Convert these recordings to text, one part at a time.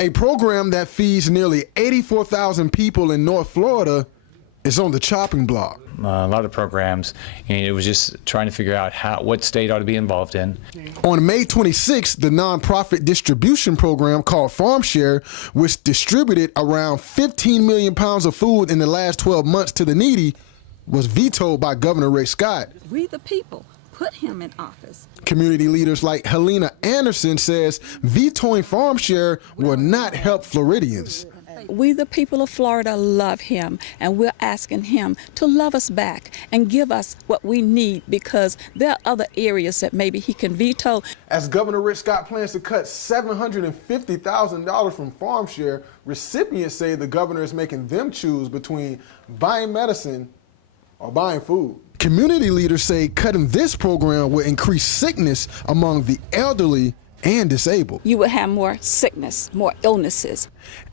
A program that feeds nearly 84,000 people in North Florida is on the chopping block. A lot of programs, and it was just trying to figure out what state ought to be involved in. On May 26th, the nonprofit distribution program called Farm Share, which distributed around 15 million pounds of food in the last 12 months to the needy, was vetoed by Governor Rick Scott. We the people put him in office. Community leaders like Helena Anderson says vetoing Farm Share will not help Floridians. We the people of Florida love him, and we're asking him to love us back and give us what we need, because there are other areas that maybe he can veto. As Governor Rick Scott plans to cut $750,000 from Farm Share, recipients say the governor is making them choose between buying medicine or buying food. Community leaders say cutting this program will increase sickness among the elderly and disabled. You will have more sickness, more illnesses.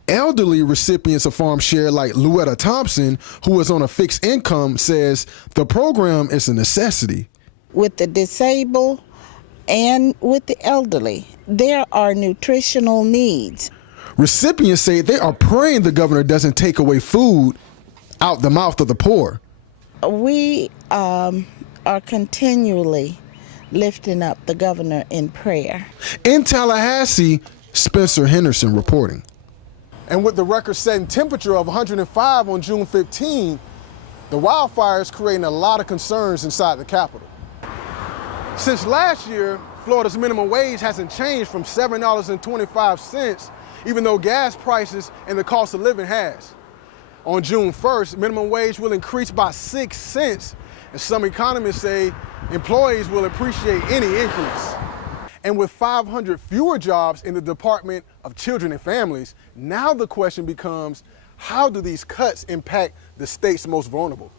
Elderly recipients of Farm Share like Louetta Thompson, who is on a fixed income, says the program is a necessity. With the disabled and with the elderly, there are nutritional needs. Recipients say they are praying the governor doesn't take away food out the mouth of the poor. We are continually lifting up the governor in prayer. In Tallahassee, Spencer Henderson reporting. And with the record-setting temperature of 105 on June 15, the wildfires creating a lot of concerns inside the Capitol. Since last year, Florida's minimum wage hasn't changed from $7.25, even though gas prices and the cost of living has. On June 1st, minimum wage will increase by 6 cents, and some economists say employees will appreciate any increase. And with 500 fewer jobs in the Department of Children and Families, now the question becomes, how do these cuts impact the state's most vulnerable?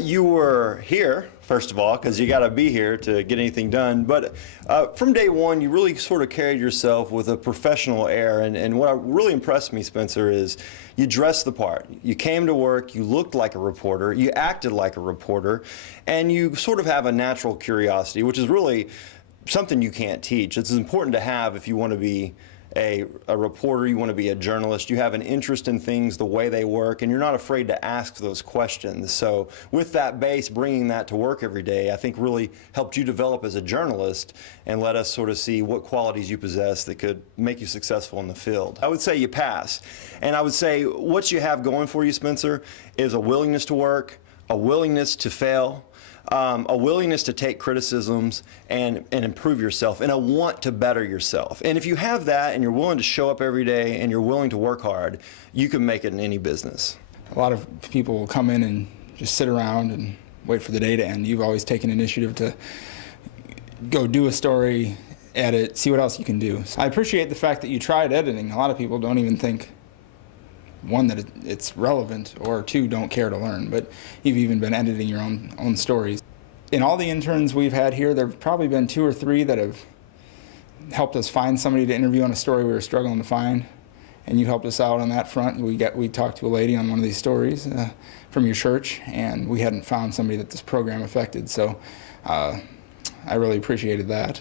You were here, first of all, because you got to be here to get anything done. But from day one, you really sort of carried yourself with a professional air. And what really impressed me, Spencer, is you dressed the part. You came to work, you looked like a reporter, you acted like a reporter, and you sort of have a natural curiosity, which is really something you can't teach. It's important to have if you want to be a reporter, you want to be a journalist, you have an interest in things, the way they work, and you're not afraid to ask those questions. So with that base, bringing that to work every day, I think really helped you develop as a journalist and let us sort of see what qualities you possess that could make you successful in the field. I would say you passed. And I would say what you have going for you, Spencer, is a willingness to work, a willingness to fail, a willingness to take criticisms and improve yourself, and a want to better yourself. And if you have that and you're willing to show up every day and you're willing to work hard, you can make it in any business. A lot of people will come in and just sit around and wait for the day to end. You've always taken initiative to go do a story, edit, see what else you can do. So I appreciate the fact that you tried editing. A lot of people don't even think, one, that it's relevant, or two, don't care to learn, but you've even been editing your own stories. In all the interns we've had here, there have probably been 2 or 3 that have helped us find somebody to interview on a story we were struggling to find, and you helped us out on that front. We talked to a lady on one of these stories from your church, and we hadn't found somebody that this program affected, so I really appreciated that.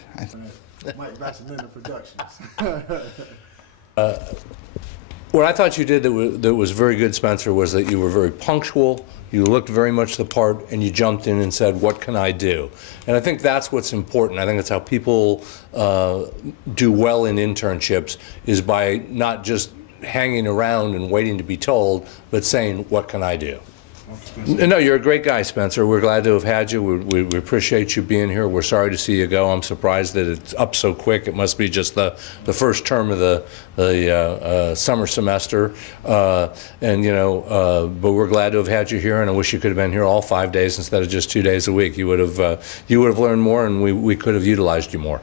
Mike Vasilina Productions. What I thought you did that was very good, Spencer, was that you were very punctual, you looked very much the part, and you jumped in and said, what can I do? And I think that's what's important. I think that's how people do well in internships, is by not just hanging around and waiting to be told, but saying, what can I do? No, you're a great guy, Spencer. We're glad to have had you. We appreciate you being here. We're sorry to see you go. I'm surprised that it's up so quick. It must be just the first term of the summer semester. But we're glad to have had you here, and I wish you could have been here all 5 days instead of just 2 days a week. You would have learned more, and we could have utilized you more.